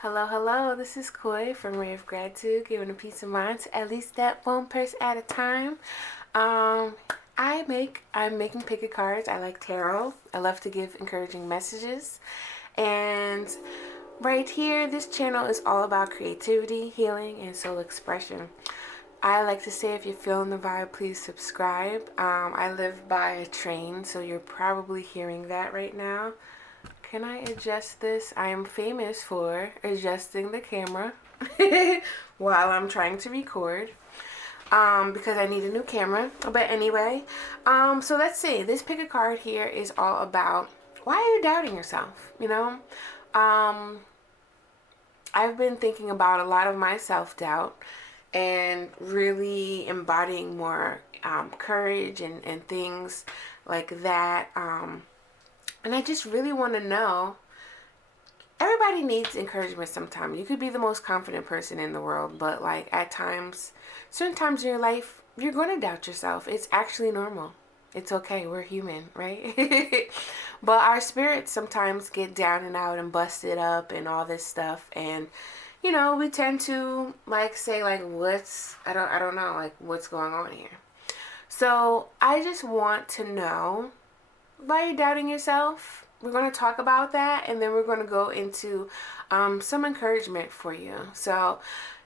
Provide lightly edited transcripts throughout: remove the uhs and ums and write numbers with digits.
Hello, hello. This is Koi from Ray of Gratitude, giving a peace of mind to at least that one person at a time. Um, I'm making pick a cards. I like tarot. I love to give encouraging messages. And right here, this channel is all about creativity, healing, and soul expression. I like to say, if you're feeling the vibe, please subscribe. I live by a train, so you're probably hearing that right now. Can I adjust this? I am famous for adjusting the camera while I'm trying to record because I need a new camera. But anyway, so let's see. This pick a card here is all about why are you doubting yourself? Um, I've been thinking about a lot of my self doubt and really embodying more courage and things like that. And I just really want to know, everybody needs encouragement sometimes. You could be the most confident person in the world, but like at times, certain times in your life, you're going to doubt yourself. It's actually normal. It's okay. We're human, right? But our spirits sometimes get down and out and busted up and all this stuff. And, we tend to like say like, I don't know, like what's going on here. So I just want to know, why are you doubting yourself? We're going to talk about that, and then we're going to go into some encouragement for you. So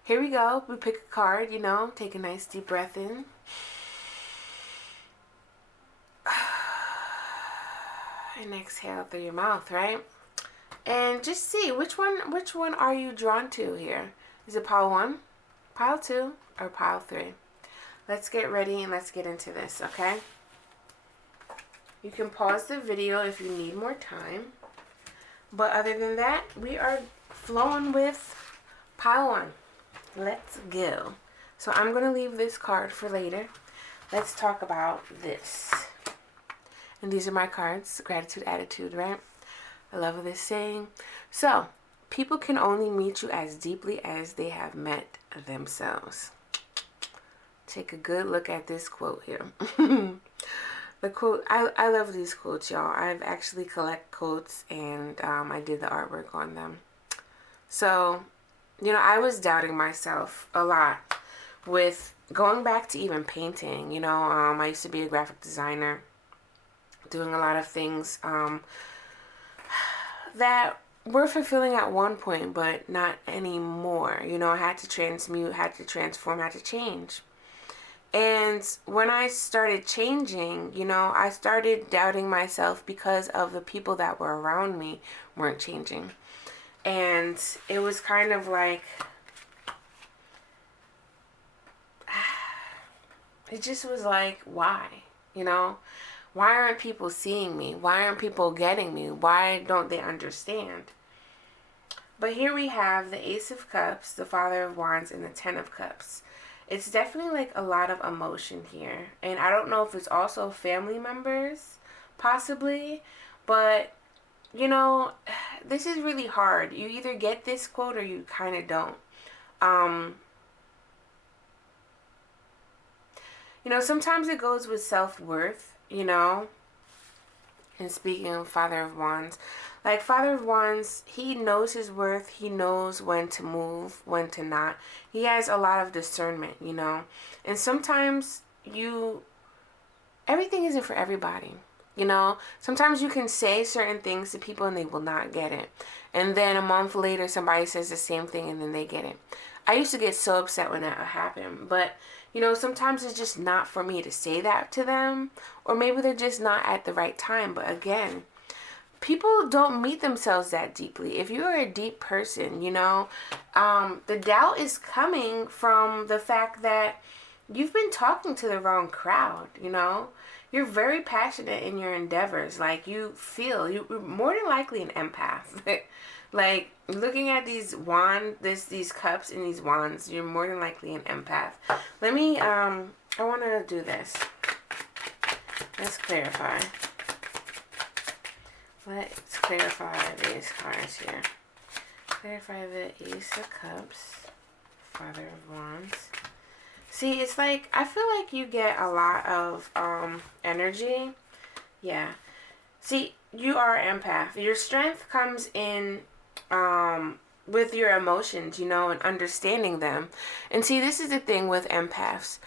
here we go. We pick a card, take a nice deep breath in. And exhale through your mouth, right? And just see which one are you drawn to here? Is it pile 1, pile 2, or pile 3? Let's get ready and let's get into this, okay? You can pause the video if you need more time. But other than that, we are flowing with pile 1. Let's go. So I'm going to leave this card for later. Let's talk about this. And these are my cards. Gratitude, attitude, right? I love this saying. So, people can only meet you as deeply as they have met themselves. Take a good look at this quote here. The quote, I love these quotes, y'all. I've actually collect quotes, and I did the artwork on them. So, I was doubting myself a lot with going back to even painting. I used to be a graphic designer, doing a lot of things that were fulfilling at one point, but not anymore. I had to transmute, had to transform, had to change. And when I started changing, I started doubting myself because of the people that were around me weren't changing. And it was kind of like, it just was like, why? Why aren't people seeing me? Why aren't people getting me? Why don't they understand? But here we have the Ace of Cups, the Father of Wands, and the Ten of Cups. It's definitely like a lot of emotion here. And I don't know if it's also family members, possibly. But, this is really hard. You either get this quote or you kind of don't. Sometimes it goes with self-worth, And speaking of Father of Wands, like Father of Wands, he knows his worth. He knows when to move, when to not. He has a lot of discernment, And sometimes everything isn't for everybody, Sometimes you can say certain things to people and they will not get it. And then a month later, somebody says the same thing and then they get it. I used to get so upset when that happened, but sometimes it's just not for me to say that to them, or maybe they're just not at the right time. But again, people don't meet themselves that deeply. If you are a deep person, the doubt is coming from the fact that you've been talking to the wrong crowd, You're very passionate in your endeavors. Like, you're more than likely an empath. Like, looking at these these cups and these wands, you're more than likely an empath. Let me, I want to do this. Let's clarify. Let's clarify these cards here. Clarify the Ace of Cups, Father of Wands. See, it's like, I feel like you get a lot of energy. Yeah. See, you are an empath. Your strength comes in with your emotions, you know, and understanding them. And see, this is the thing with empaths.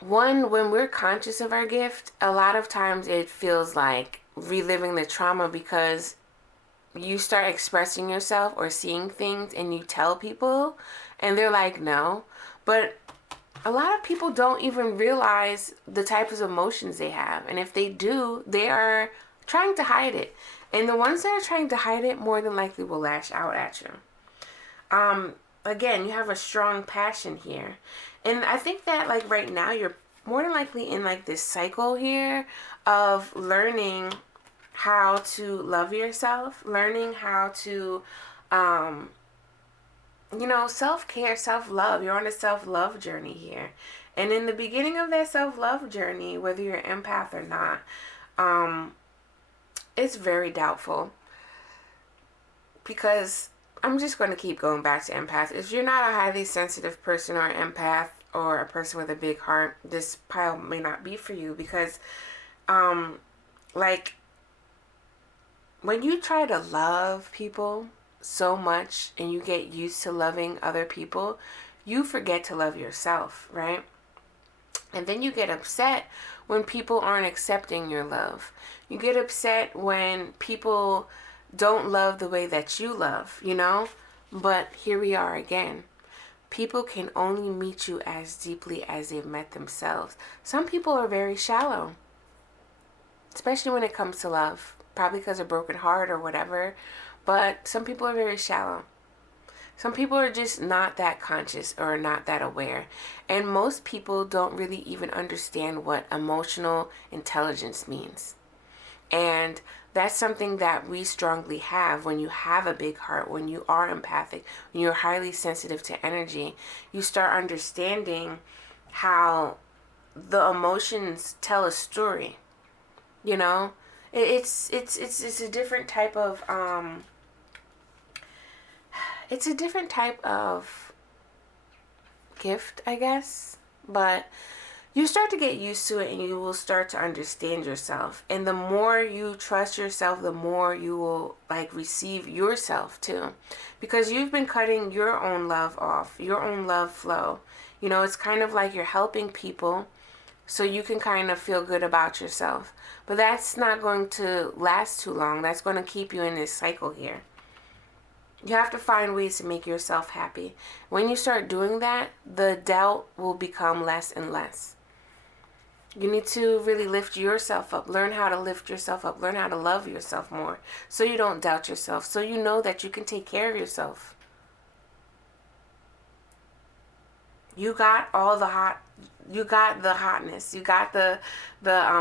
One, when we're conscious of our gift, a lot of times it feels like reliving the trauma, because you start expressing yourself or seeing things and you tell people and they're like, no. But a lot of people don't even realize the types of emotions they have. And if they do, they are trying to hide it. And the ones that are trying to hide it more than likely will lash out at you. Again, you have a strong passion here. And I think that like right now you're more than likely in like this cycle here of learning how to love yourself, learning how to, you know, self-care, self-love. You're on a self-love journey here. And in the beginning of that self-love journey, whether you're an empath or not, it's very doubtful. Because I'm just going to keep going back to empath. If you're not a highly sensitive person or an empath or a person with a big heart, this pile may not be for you. Because, like, when you try to love people so much and you get used to loving other people, you forget to love yourself, right? And then you get upset when people aren't accepting your love. You get upset when people don't love the way that you love, you know? But here we are again. People can only meet you as deeply as they've met themselves. Some people are very shallow, especially when it comes to love. Probably because of broken heart or whatever. But some people are very shallow. Some people are just not that conscious or not that aware. And most people don't really even understand what emotional intelligence means. And that's something that we strongly have when you have a big heart, when you are empathic, when you're highly sensitive to energy. You start understanding how the emotions tell a story, you know? It's a different type of it's a different type of gift, I guess. But you start to get used to it and you will start to understand yourself. And the more you trust yourself, the more you will like receive yourself too. Because you've been cutting your own love off, your own love flow. You know, it's kind of like you're helping people so you can kind of feel good about yourself. But that's not going to last too long. That's going to keep you in this cycle here. You have to find ways to make yourself happy. When you start doing that, the doubt will become less and less. You need to really lift yourself up. Learn how to lift yourself up. Learn how to love yourself more. So you don't doubt yourself. So you know that you can take care of yourself. You got all the hot, you got the hotness, you got the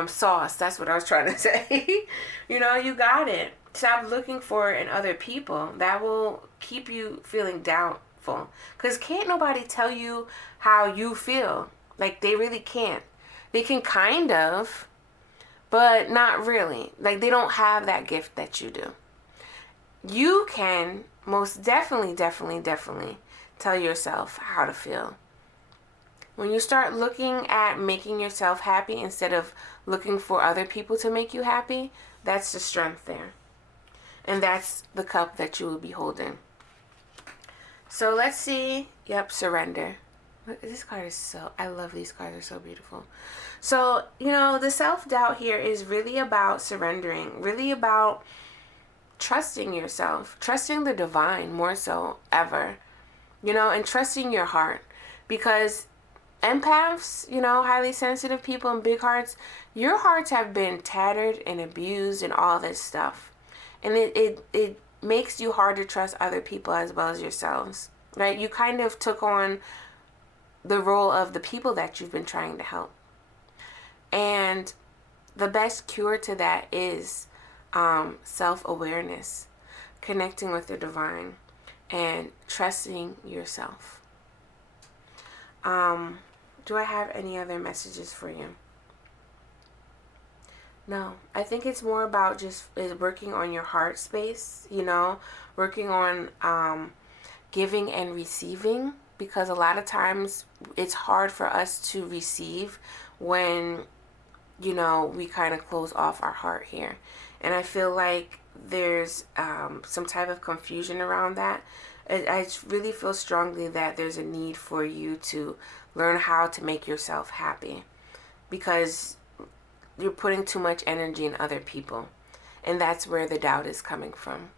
sauce. That's what I was trying to say. You know, you got it. Stop looking for it in other people. That will keep you feeling doubtful. Because can't nobody tell you how you feel. Like, they really can't. They can kind of, but not really. Like, they don't have that gift that you do. You can most definitely tell yourself how to feel. When you start looking at making yourself happy instead of looking for other people to make you happy, that's the strength there. And that's the cup that you will be holding. So let's see. Yep, surrender. This card is so, I love these cards. They're so beautiful. So, you know, the self-doubt here is really about surrendering. Really about trusting yourself. Trusting the divine more so ever. You know, and trusting your heart. Because empaths, you know, highly sensitive people and big hearts, your hearts have been tattered and abused and all this stuff. And it makes you hard to trust other people as well as yourselves, right? You kind of took on the role of the people that you've been trying to help. And the best cure to that is self-awareness, connecting with the divine, and trusting yourself. Do I have any other messages for you? No, I think it's more about just working on your heart space, you know, working on giving and receiving, because a lot of times it's hard for us to receive when, you know, we kind of close off our heart here. And I feel like there's some type of confusion around that, I really feel strongly that there's a need for you to learn how to make yourself happy, because you're putting too much energy in other people, and that's where the doubt is coming from.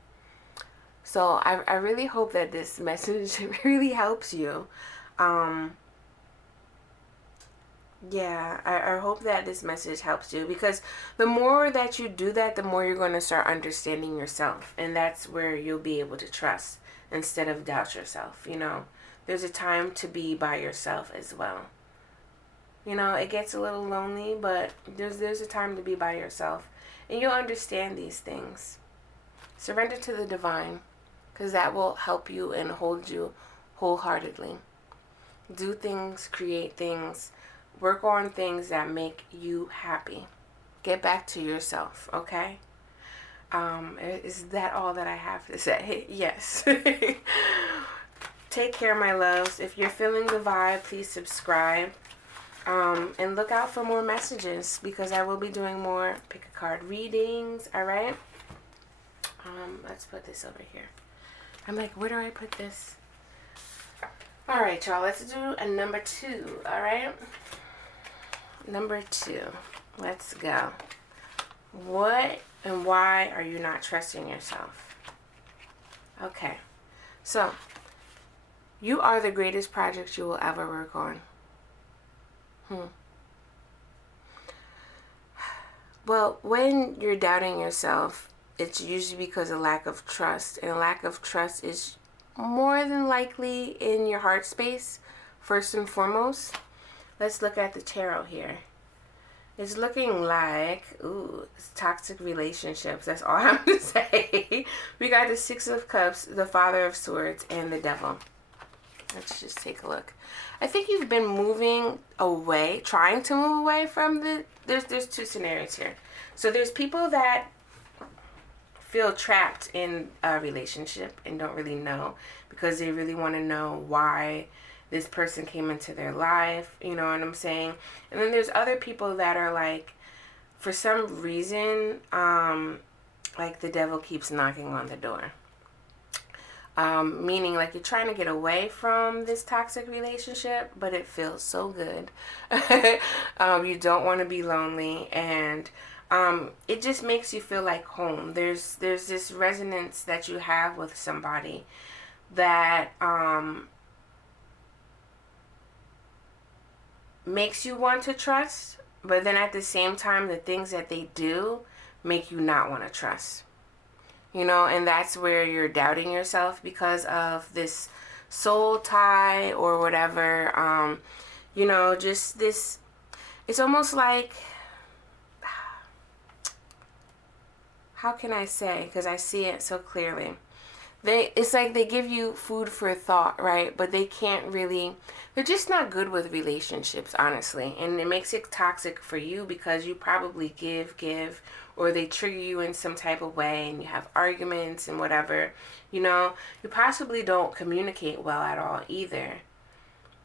So I really hope that this message really helps you. I hope that this message helps you, because the more that you do that, the more you're going to start understanding yourself, and that's where you'll be able to trust instead of doubt yourself. There's a time to be by yourself as well. It gets a little lonely, but there's a time to be by yourself, and you'll understand these things. Surrender to the divine, because that will help you and hold you wholeheartedly. Do things, create things, work on things that make you happy. Get back to yourself, okay? Is that all that I have to say? Yes. Take care, my loves. If you're feeling the vibe, please subscribe. And look out for more messages, because I will be doing more pick a card readings, alright? Let's put this over here. I'm like, where do I put this? Alright, y'all, let's do a number 2, alright? Number 2. Let's go. What and why are you not trusting yourself? Okay. So, you are the greatest project you will ever work on. Well, when you're doubting yourself, it's usually because of lack of trust. And lack of trust is more than likely in your heart space, first and foremost. Let's look at the tarot here. It's looking like, it's toxic relationships. That's all I have to say. We got the Six of Cups, the Father of Swords, and the Devil. Let's just take a look. I think you've been moving away, trying to move away from there's 2 scenarios here. So there's people that feel trapped in a relationship and don't really know, because they really want to know why this person came into their life, you know what I'm saying? And then there's other people that are like, for some reason, like the devil keeps knocking on the door. Meaning like you're trying to get away from this toxic relationship, but it feels so good. You don't want to be lonely, and it just makes you feel like home. There's this resonance that you have with somebody that makes you want to trust, but then at the same time, the things that they do make you not want to trust. And that's where you're doubting yourself because of this soul tie or whatever. Just this, it's almost like, how can I say? Because I see it so clearly. It's like they give you food for thought, right? But they can't really, they're just not good with relationships, honestly. And it makes it toxic for you, because you probably give, or they trigger you in some type of way, and you have arguments and whatever. You possibly don't communicate well at all either.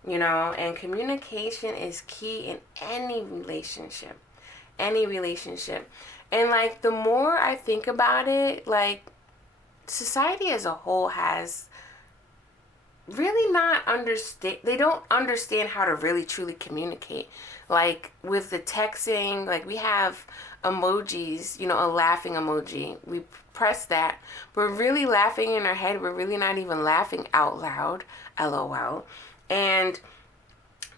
And communication is key in any relationship. And like, the more I think about it, like, society as a whole has really not understand. They don't understand how to really truly communicate. Like with the texting, like we have emojis, a laughing emoji. We press that. We're really laughing in our head. We're really not even laughing out loud. LOL. And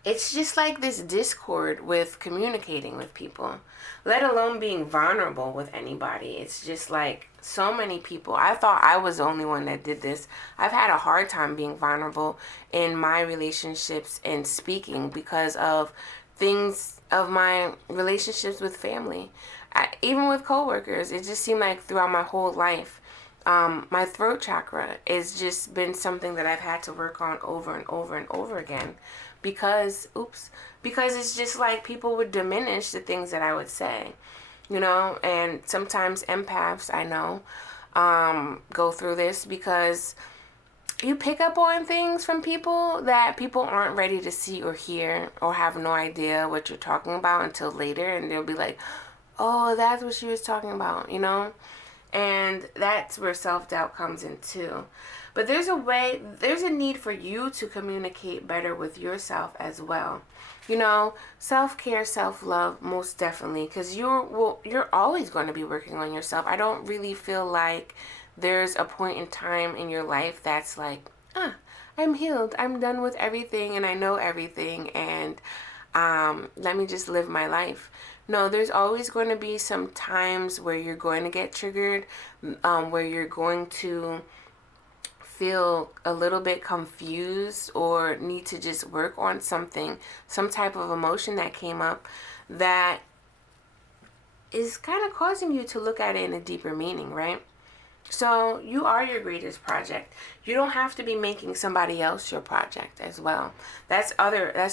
it's just like this discord with communicating with people, let alone being vulnerable with anybody. It's just like so many people. I thought I was the only one that did this. I've had a hard time being vulnerable in my relationships and speaking because of things of my relationships with family. Even with coworkers, it just seemed like throughout my whole life, my throat chakra has just been something that I've had to work on over and over and over again. Because it's just like people would diminish the things that I would say, and sometimes empaths, I know, go through this because you pick up on things from people that people aren't ready to see or hear, or have no idea what you're talking about until later, and they'll be like, oh, that's what she was talking about, And that's where self-doubt comes in too. But there's a need for you to communicate better with yourself as well. Self-care, self-love, most definitely, because you're always going to be working on yourself. I don't really feel like there's a point in time in your life that's like, I'm healed, I'm done with everything, and I know everything, and let me just live my life. No, there's always going to be some times where you're going to get triggered, where you're going to feel a little bit confused or need to just work on something, some type of emotion that came up that is kind of causing you to look at it in a deeper meaning, right? So you are your greatest project. You don't have to be making somebody else your project as well. That's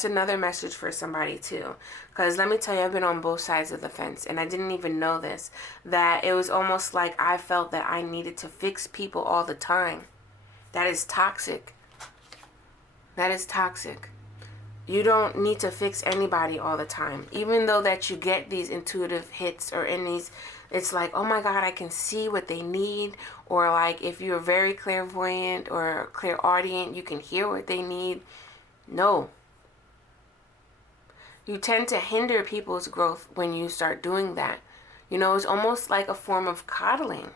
another message for somebody too. Because let me tell you, I've been on both sides of the fence, and I didn't even know this, that it was almost like I felt that I needed to fix people all the time. That is toxic. That is toxic. You don't need to fix anybody all the time. Even though that you get these intuitive hits or in these, it's like, oh my God, I can see what they need. Or like if you're very clairvoyant or clairaudient, you can hear what they need. No. You tend to hinder people's growth when you start doing that. It's almost like a form of coddling.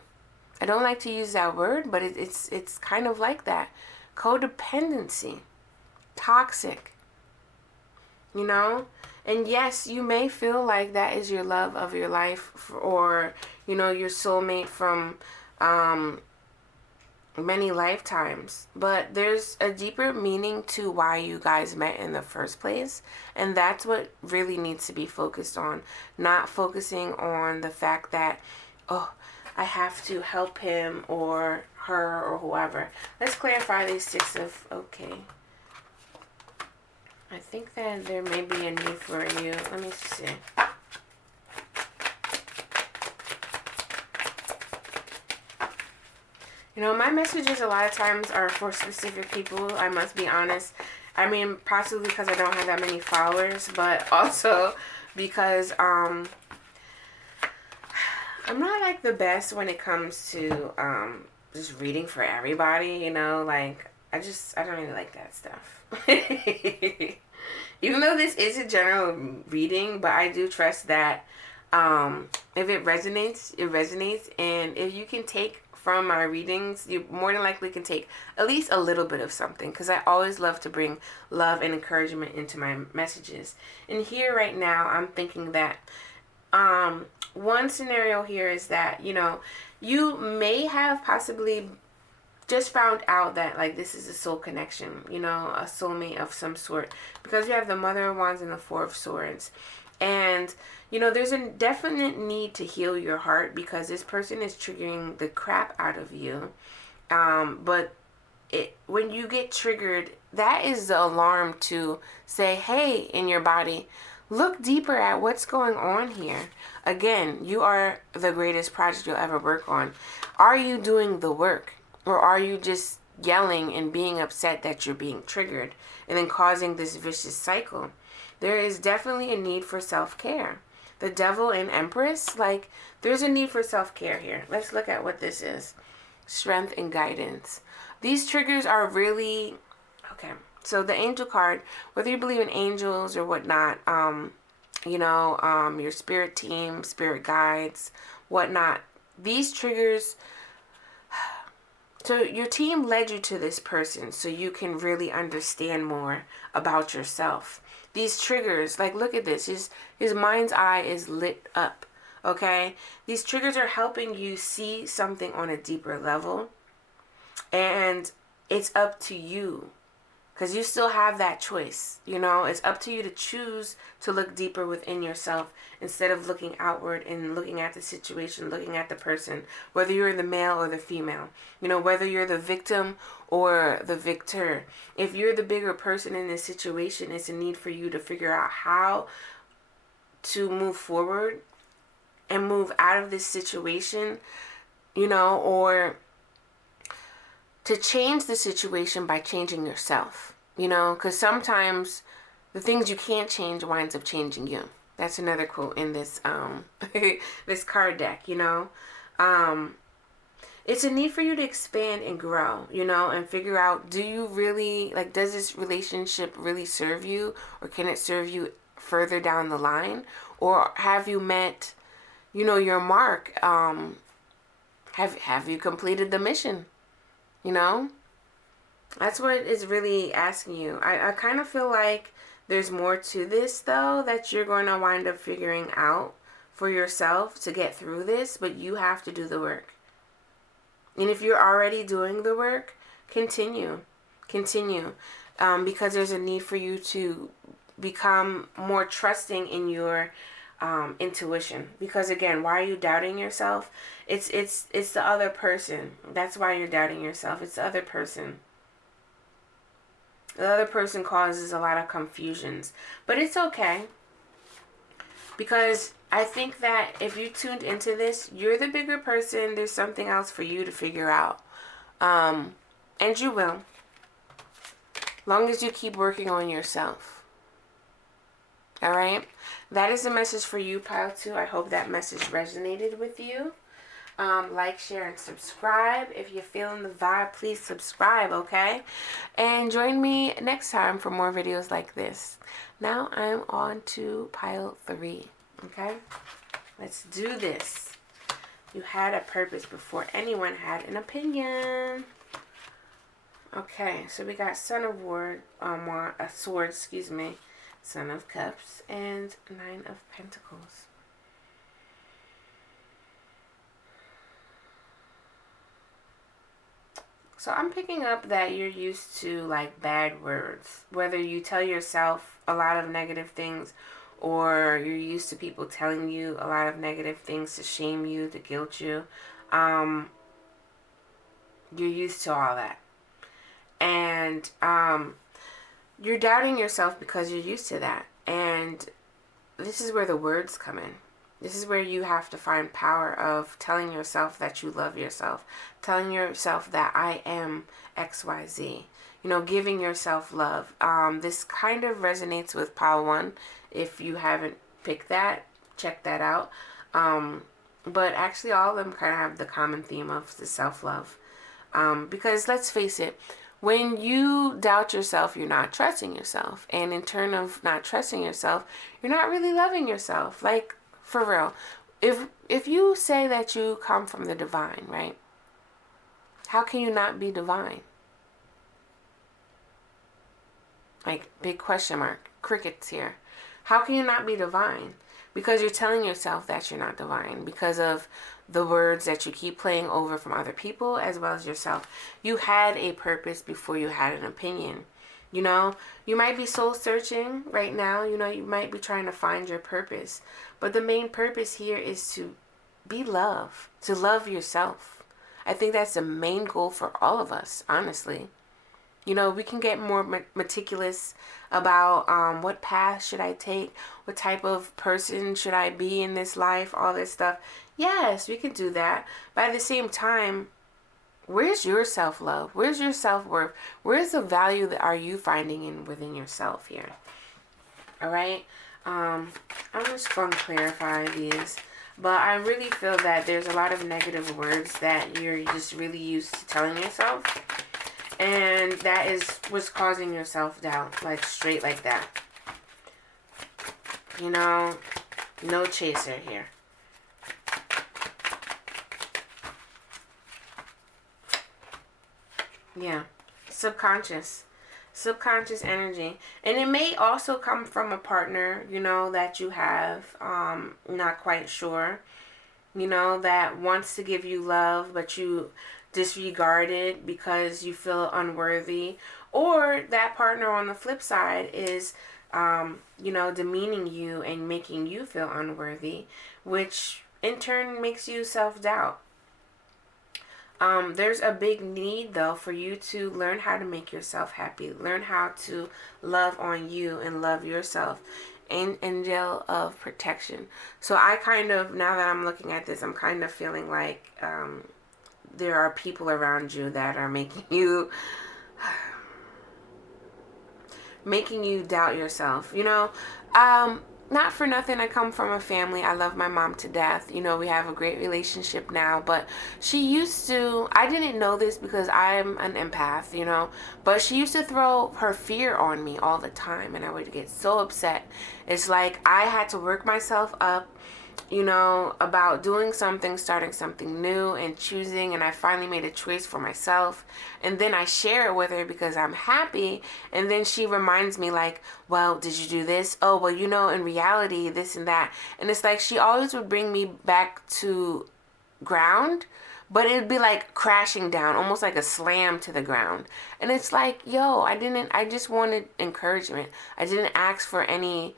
I don't like to use that word, but it's kind of like that. Codependency. Toxic. And yes, you may feel like that is your love of your life, or your soulmate from many lifetimes, but there's a deeper meaning to why you guys met in the first place, and that's what really needs to be focused on. Not focusing on the fact that, oh, I have to help him or her or whoever. Let's clarify these six of, okay. I think that there may be a need for you. Let me see. My messages a lot of times are for specific people. I must be honest. I mean, possibly because I don't have that many followers, but also because I'm not like the best when it comes to just reading for everybody. Like I don't really like that stuff. Even though this is a general reading, but I do trust that if it resonates, it resonates. And if you can take from my readings, you more than likely can take at least a little bit of something, because I always love to bring love and encouragement into my messages. And here right now, I'm thinking that one scenario here is that, you may have possibly just found out that like this is a soul connection, a soulmate of some sort, because you have the Mother of Wands and the Four of Swords. And there's a definite need to heal your heart, because this person is triggering the crap out of you. But when you get triggered, that is the alarm to say, hey, in your body, look deeper at what's going on here. Again, you are the greatest project you'll ever work on. Are you doing the work? Or are you just yelling and being upset that you're being triggered and then causing this vicious cycle? There is definitely a need for self-care. The Devil and Empress, like, there's a need for self-care here. Let's look at what this is. Strength and guidance. These triggers are really, okay. So the Angel card, whether you believe in angels or whatnot, your spirit team, spirit guides, whatnot, these triggers. So your team led you to this person so you can really understand more about yourself. These triggers, like look at this, his mind's eye is lit up, okay? These triggers are helping you see something on a deeper level, and it's up to you, because you still have that choice, It's up to you to choose to look deeper within yourself instead of looking outward and looking at the situation, looking at the person, whether you're the male or the female, whether you're the victim or the victor. If you're the bigger person in this situation, it's a need for you to figure out how to move forward and move out of this situation, or to change the situation by changing yourself, because sometimes the things you can't change winds up changing you. That's another quote in this this card deck, it's a need for you to expand and grow, you know, and figure out, do you really, like, does this relationship really serve you, or can it serve you further down the line? Or have you met, you know, your mark? Have you completed the mission? You know, that's what it's really asking you. I kind of feel like there's more to this, though, that you're going to wind up figuring out for yourself to get through this, but you have to do the work. And if you're already doing the work, continue, because there's a need for you to become more trusting in your intuition. Because again, why are you doubting yourself? It's the other person. That's why you're doubting yourself. It's the other person. The other person causes a lot of confusions, but it's okay, because I think that if you tuned into this, you're the bigger person. There's something else for you to figure out, and you will, long as you keep working on yourself. All right, that is the message for you, pile 2. I hope that message resonated with you. Like, share, and subscribe. If you're feeling the vibe, please subscribe, okay? And join me next time for more videos like this. Now I'm on to pile 3, okay? Let's do this. You had a purpose before anyone had an opinion. Okay, so we got Son of Swords, excuse me, Son of Cups, and 9 of Pentacles. So I'm picking up that you're used to, like, bad words. Whether you tell yourself a lot of negative things, or you're used to people telling you a lot of negative things to shame you, to guilt you. You're used to all that. And you're doubting yourself because you're used to that. And this is where the words come in. This is where you have to find power of telling yourself that you love yourself. Telling yourself that I am XYZ. You know, giving yourself love. This kind of resonates with pile 1. If you haven't picked that, check that out. But actually all of them kind of have the common theme of the self-love. Because let's face it, when you doubt yourself, you're not trusting yourself. And in turn of not trusting yourself, you're not really loving yourself. Like, for real, if you say that you come from the divine, right? How can you not be divine? Like, big question mark. Crickets here. How can you not be divine? Because you're telling yourself that you're not divine. Because of the words that you keep playing over from other people as well as yourself. You had a purpose before you had an opinion. You know, you might be soul searching right now. You know, you might be trying to find your purpose. But the main purpose here is to be love, to love yourself. I think that's the main goal for all of us, honestly. You know, we can get more meticulous about what path should I take, what type of person should I be in this life, all this stuff. Yes, we can do that. But at the same time, where's your self-love? Where's your self-worth? Where's the value that are you finding within yourself here? All right? I'm just going to clarify these. But I really feel that there's a lot of negative words that you're just really used to telling yourself. And that is what's causing your self-doubt. Like, straight like that. You know, no chaser here. Yeah. Subconscious energy. And it may also come from a partner, you know, that you have, not quite sure, you know, that wants to give you love, but you disregard it because you feel unworthy. Or that partner on the flip side is, you know, demeaning you and making you feel unworthy, which in turn makes you self-doubt. There's a big need, though, for you to learn how to make yourself happy. Learn how to love on you and love yourself. Angel of protection. So I kind of, now that I'm looking at this, I'm kind of feeling like there are people around you that are making you doubt yourself. You know, not for nothing, I come from a family. I love my mom to death. You know, we have a great relationship now, but she used to, I didn't know this because I'm an empath, you know, but she used to throw her fear on me all the time, and I would get so upset. It's like I had to work myself up, you know, about doing something, starting something new and choosing, and I finally made a choice for myself. And then I share it with her because I'm happy, and then she reminds me like, well, did you do this? Oh, well, you know, in reality, this and that. And it's like she always would bring me back to ground, but it'd be like crashing down, almost like a slam to the ground. And it's like, yo, I just wanted encouragement. I didn't ask for any,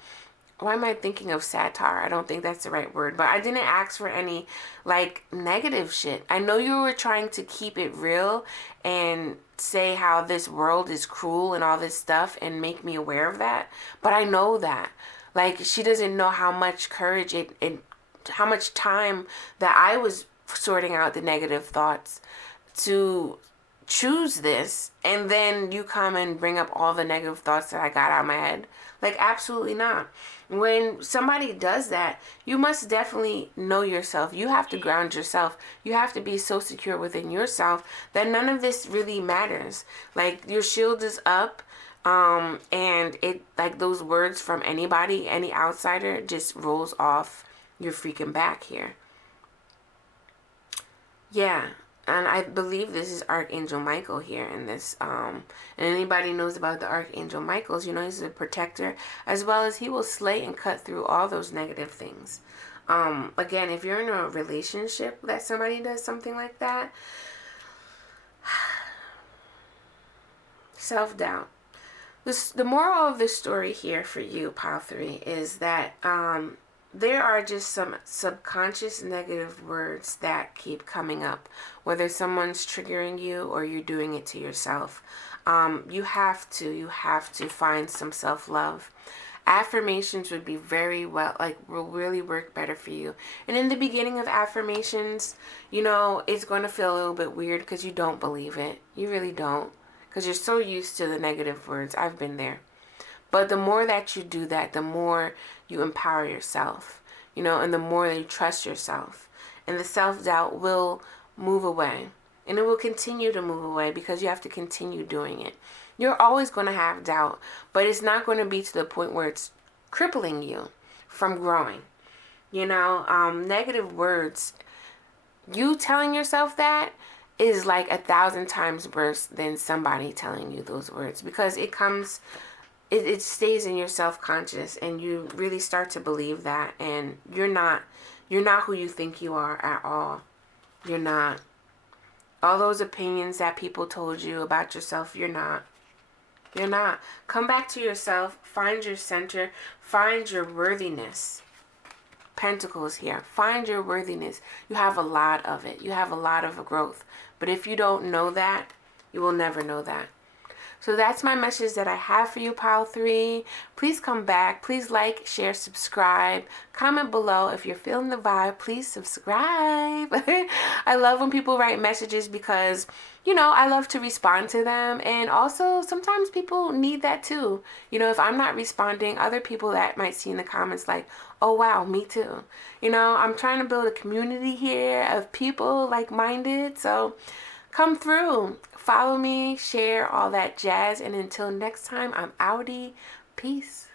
why am I thinking of satire? I don't think that's the right word, but I didn't ask for any like negative shit. I know you were trying to keep it real and say how this world is cruel and all this stuff and make me aware of that, but I know that. Like, she doesn't know how much courage how much time that I was sorting out the negative thoughts to choose this, and then you come and bring up all the negative thoughts that I got out of my head. Like, absolutely not. When somebody does that, you must definitely know yourself. You have to ground yourself. You have to be so secure within yourself that none of this really matters. Like, your shield is up, and it, like, those words from anybody, any outsider, just rolls off your freaking back here. Yeah, and I believe this is Archangel Michael here in this. And anybody knows about the Archangel Michaels, you know, he's a protector, as well as he will slay and cut through all those negative things. Again, if you're in a relationship that somebody does something like that, self-doubt. The moral of the story here for you, Pile 3, is that there are just some subconscious negative words that keep coming up, whether someone's triggering you or you're doing it to yourself. You have to find some self-love. Affirmations would be very well, like, will really work better for you. And in the beginning of affirmations, you know, it's going to feel a little bit weird because you don't believe it. You really don't, because you're so used to the negative words. I've been there. But the more that you do that, the more you empower yourself, you know, and the more that you trust yourself. And the self-doubt will move away. And it will continue to move away because you have to continue doing it. You're always going to have doubt, but it's not going to be to the point where it's crippling you from growing. You know, negative words, you telling yourself that is like 1,000 times worse than somebody telling you those words, because it comes... It stays in your self-conscious, and you really start to believe that, and you're not who you think you are at all. You're not. All those opinions that people told you about yourself, you're not. You're not. Come back to yourself, find your center, find your worthiness. Pentacles here. Find your worthiness. You have a lot of it. You have a lot of growth. But if you don't know that, you will never know that. So that's my message that I have for you, Pile 3. Please come back. Please like, share, subscribe. Comment below if you're feeling the vibe. Please subscribe. I love when people write messages because, you know, I love to respond to them. And also, sometimes people need that too. You know, if I'm not responding, other people that might see in the comments like, oh, wow, me too. You know, I'm trying to build a community here of people like-minded. So come through. Follow me, share, all that jazz. And until next time, I'm outie. Peace.